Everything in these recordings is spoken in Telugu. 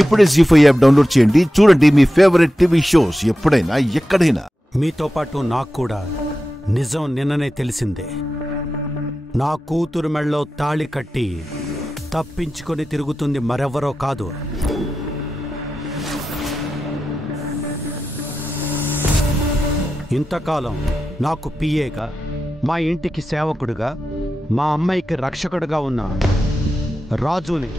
ఇప్పుడే జీ5 యాప్ డౌన్లోడ్ చేయండి. చూడండి మీ ఫేవరెట్ టీవీ షోస్ ఎప్పుడైనా ఎక్కడైనా. మీతో పాటు నాకు కూడా నిజం నిన్ననే తెలిసిందే. నా కూతురు మెళ్ళలో తాళి కట్టి తప్పించుకొని తిరుగుతుంది మరెవరో కాదు, ఇంతకాలం నాకు పిఏగా, మా ఇంటికి సేవకుడుగా, మా అమ్మాయికి రక్షకుడుగా ఉన్న రాజుని.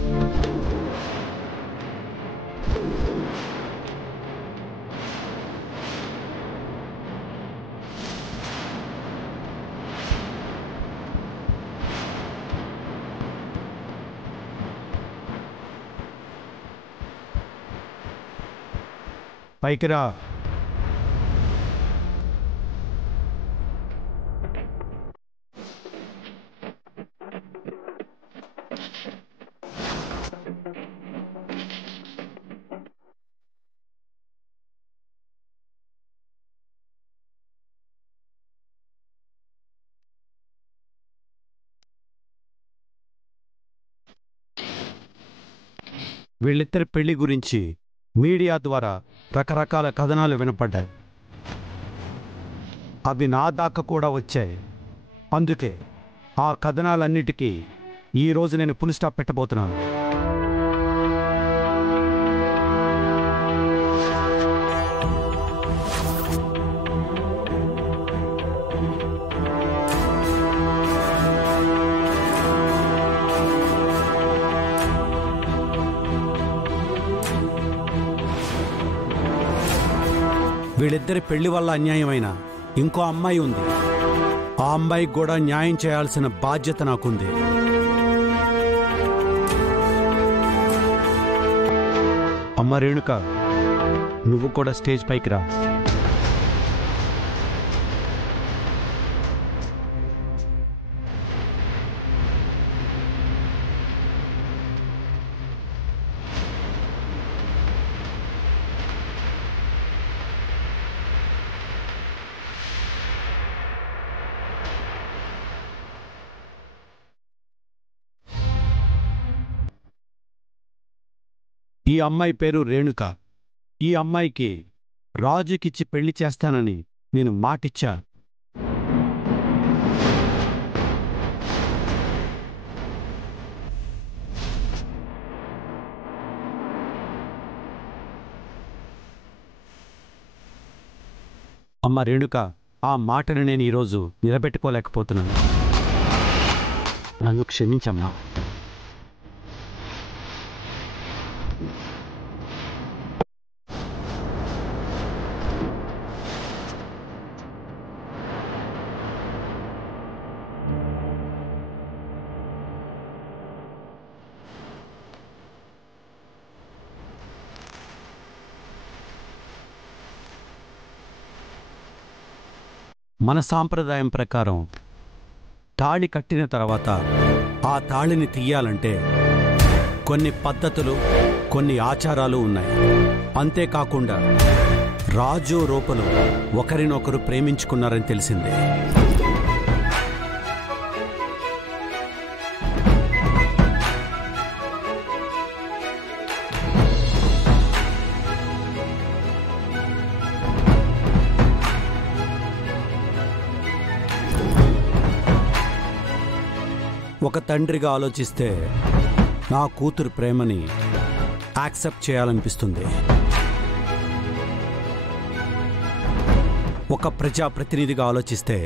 పైకిరా. వీళ్ళిద్దరి పెళ్లి గురించి మీడియా ద్వారా రకరకాల కథనాలు వినపడ్డాయి. అవి నా దాకా కూడా వచ్చాయి. అందుకే ఆ కథనాలన్నిటికీ ఈరోజు నేను ఫుల్ స్టాప్ పెట్టబోతున్నాను. వీళ్ళిద్దరి పెళ్లి వల్ల అన్యాయమైన ఇంకో అమ్మాయి ఉంది. ఆ అమ్మాయికి కూడా న్యాయం చేయాల్సిన బాధ్యత నాకుంది. అమ్మ రేణుక, నువ్వు కూడా స్టేజ్ పైకి రా. ఈ అమ్మాయి పేరు రేణుక. ఈ అమ్మాయికి రాజుకిచ్చి పెళ్లి చేస్తానని నేను మాటిచ్చా. అమ్మ రేణుక, ఆ మాటను నేను ఈరోజు నిలబెట్టుకోలేకపోతున్నాను. నన్ను క్షమించమ్మా. మన సాంప్రదాయం ప్రకారం తాళి కట్టిన తర్వాత ఆ తాళిని తీయాలంటే కొన్ని పద్ధతులు, కొన్ని ఆచారాలు ఉన్నాయి. అంతేకాకుండా రాజు రూపలు ఒకరినొకరు ప్రేమించుకున్నారని తెలిసిందే. ఒక తండ్రిగా ఆలోచిస్తే నా కూతురు ప్రేమని యాక్సెప్ట్ చేయాలనిపిస్తుంది. ఒక ప్రజాప్రతినిధిగా ఆలోచిస్తే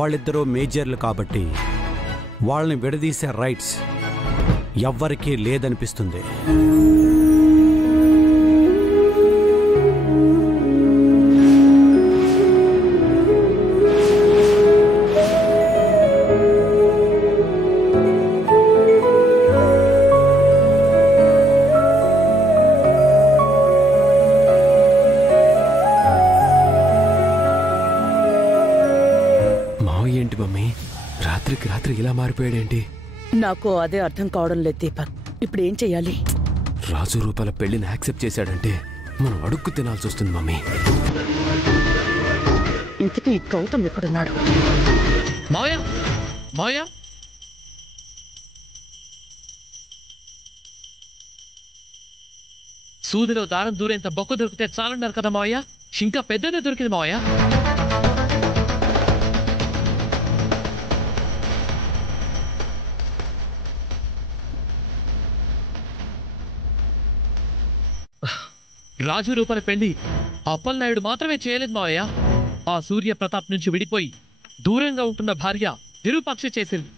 వాళ్ళిద్దరూ మేజర్లు కాబట్టి వాళ్ళని విడదీసే రైట్స్ ఎవ్వరికీ లేదనిపిస్తుంది. ఏంటి మమ్మీ, రాత్రికి రాత్రి ఇలా మారిపోయాడేంటి? నాకు అదే అర్థం కావడం లేదు దీపక్. ఇప్పుడు ఏం చెయ్యాలి? రాజు రూపాల పెళ్లిని యాక్సెప్ట్ చేశాడంటే మనం అడుక్కు తినాల్సి వస్తుంది మమ్మీ. ఇంతకీ గౌతమ్ ఎక్కడున్నాడు? మావయ్య, మావయ్య, సూదిలో దారం దూరేంత బొక్క దొరికితే చాలన్నారు కదా మావయ్య, ఇంకా పెద్దదే దొరికింది మావయ్య. రాజు రూపల పెళ్లి అప్పలనాయుడు మాత్రమే చేయలేదు మావయ్య. ఆ సూర్య ప్రతాప్ నుంచి విడిపోయి దూరంగా ఉంటున్న భార్య విరూపాక్ష చేసింది.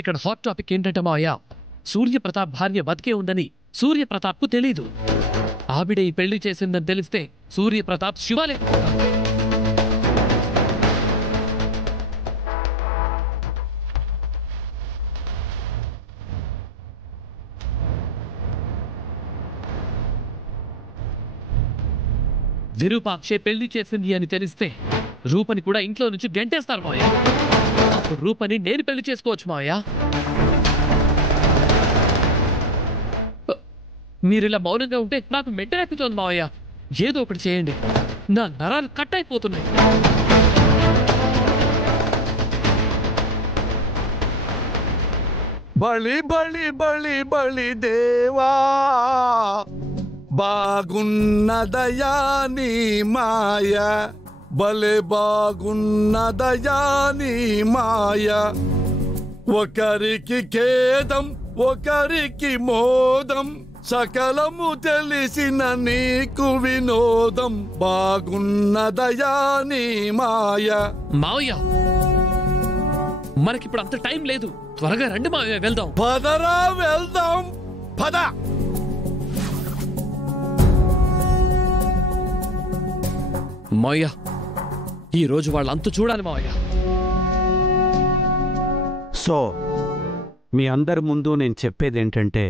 ఇక్కడ హాట్ టాపిక్ ఏంటంటే మావయ్య, సూర్యప్రతాప్ భార్య బతికే ఉందని సూర్యప్రతాప్కు తెలీదు. ఆవిడ ఈ పెళ్లి చేసిందని తెలిస్తే సూర్యప్రతాప్ శివాలే. విరూపాక్షే పెళ్లి చేసింది అని తెలిస్తే రూపని కూడా ఇంట్లో నుంచి గంటేస్తారు మావయ్య. అప్పుడు రూపని నేను పెళ్లి చేసుకోవచ్చు మావయ్య. మీరిలా మౌనంగా ఉంటే నాకు మెంటరెక్కుతోంది మావయ్య. ఏదో ఒకటి చేయండి, నా నరాలు కట్ అయిపోతున్నాయి. బలి బలి బలి బలి దేవా, బాగున్నదయా నీ మాయ, బలే బాగున్నదయా నీ మాయ. ఒకరికి ఖేదం ఒకరికి మోదం, సకలము తెలిసిన నీకు వినోదం, బాగున్నదయా నీ మాయ. మావయ్య, మనకిప్పుడు అంత టైం లేదు, త్వరగా రండి మావయ్య, వెళ్దాం. పదరా వెళ్దాం, పద. మావయ్య, ఈ రోజు వాళ్ళంతా చూడాలి మావయ్య. సో మీ అందరి ముందు నేను చెప్పేది ఏంటంటే,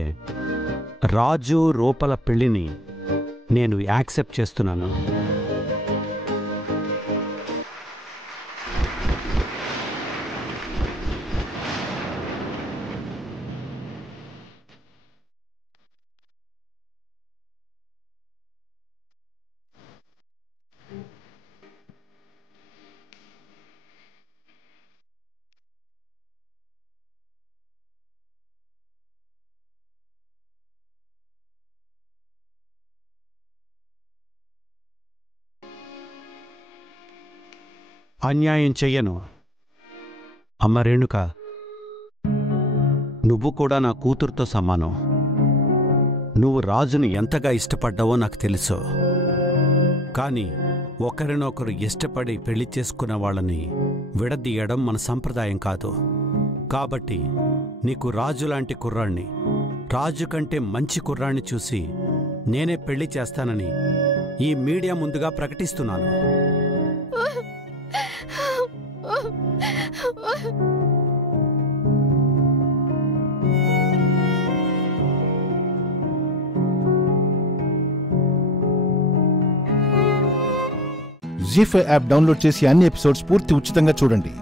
రాజు రూపల పెళ్లిని నేను యాక్సెప్ట్ చేస్తున్నాను. అన్యాయం చెయ్యను. అమ్మ రేణుక, నువ్వు కూడా నా కూతురుతో సమానం. నువ్వు రాజుని ఎంతగా ఇష్టపడ్డావో నాకు తెలుసు. కానీ ఒకరినొకరు ఇష్టపడి పెళ్లి చేసుకున్న వాళ్ళని విడదీయడం మన సంప్రదాయం కాదు. కాబట్టి నీకు రాజు లాంటి కుర్రాణ్ణి, రాజు కంటే మంచి కుర్రాణ్ణి చూసి నేనే పెళ్లి చేస్తానని ఈ మీడియా ముందుగా ప్రకటిస్తున్నాను. జీ5 యాప్ డౌన్లోడ్ చేసి అన్ని ఎపిసోడ్స్ పూర్తి ఉచితంగా చూడండి.